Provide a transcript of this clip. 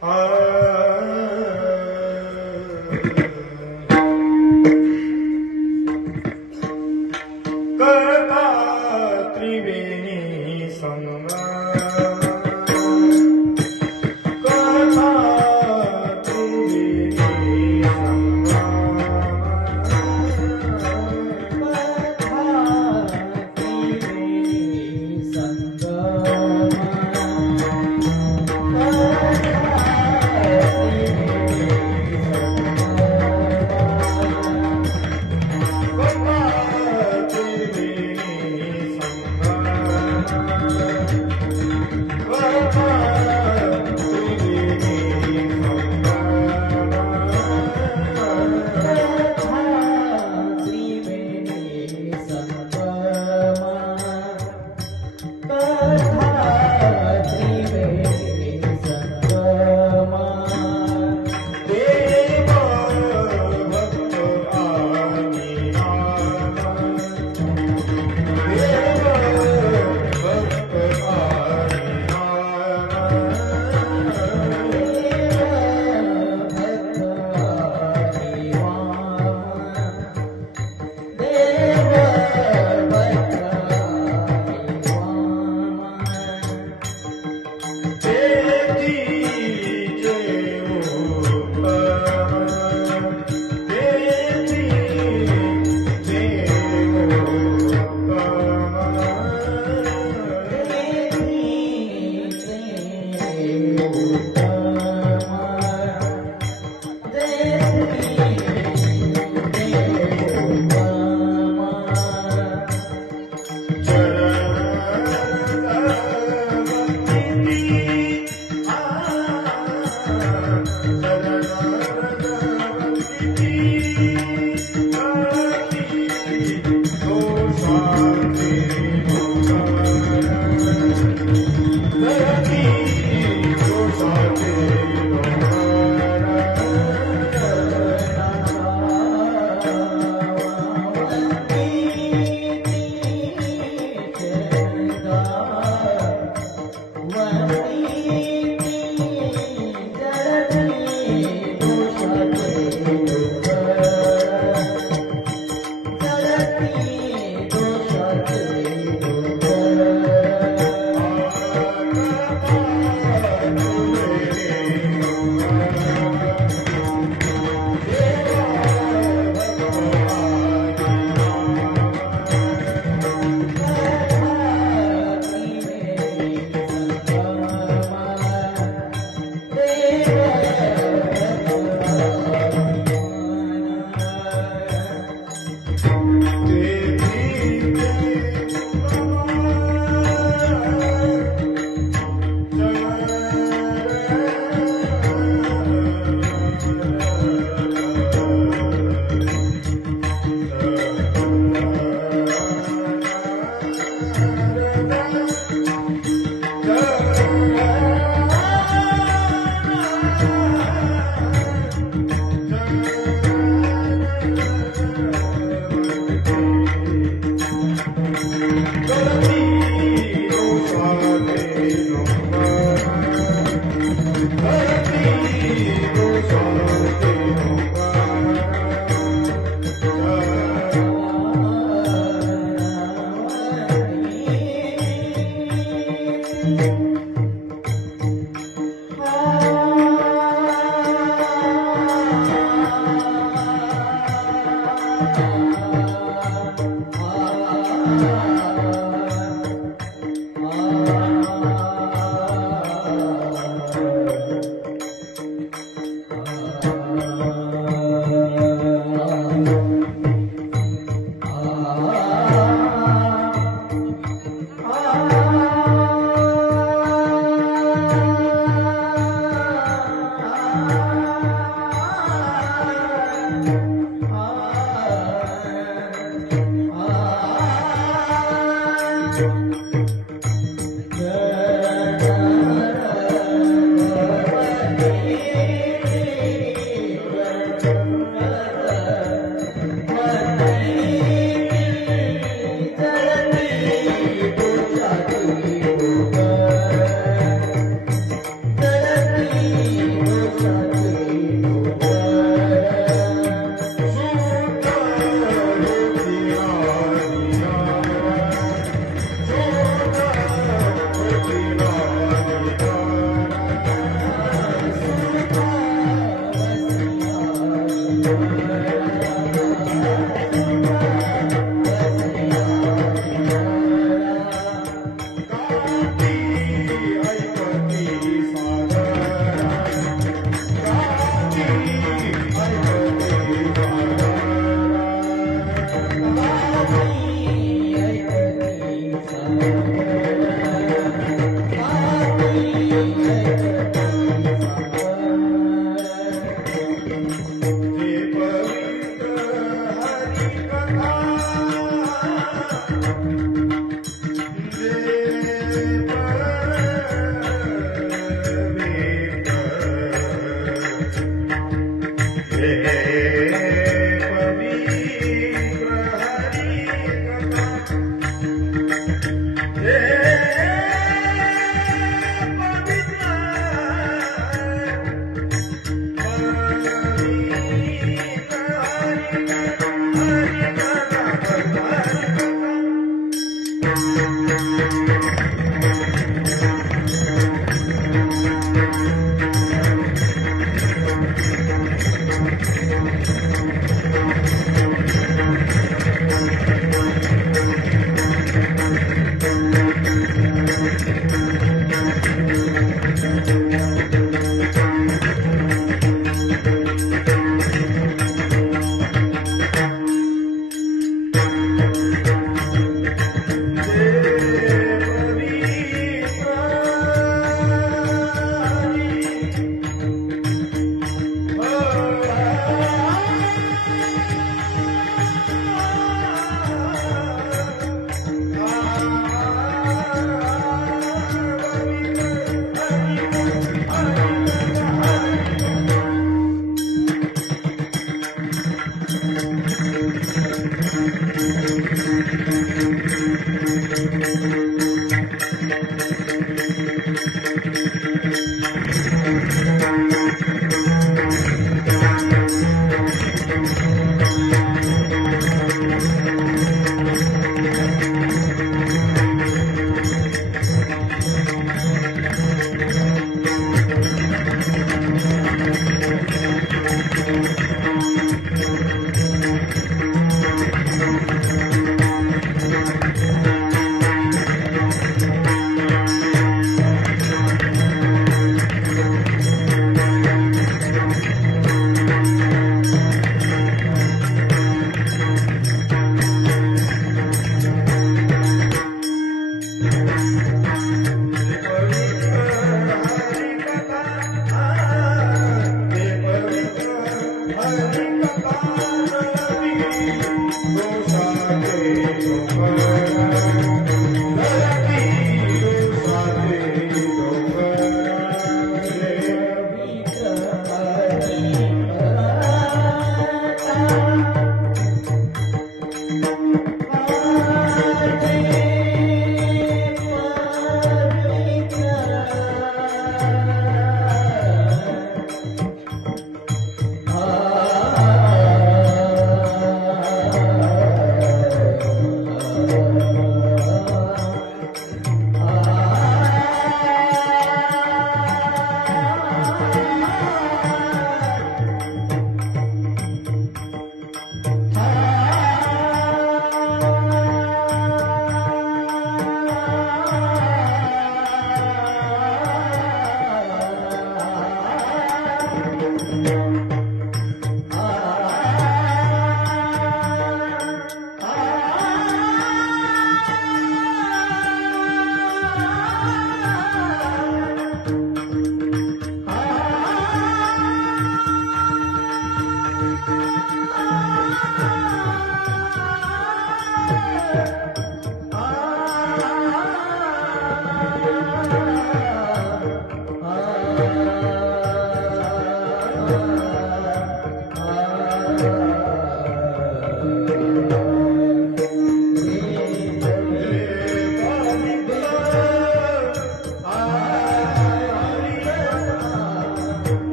Hi.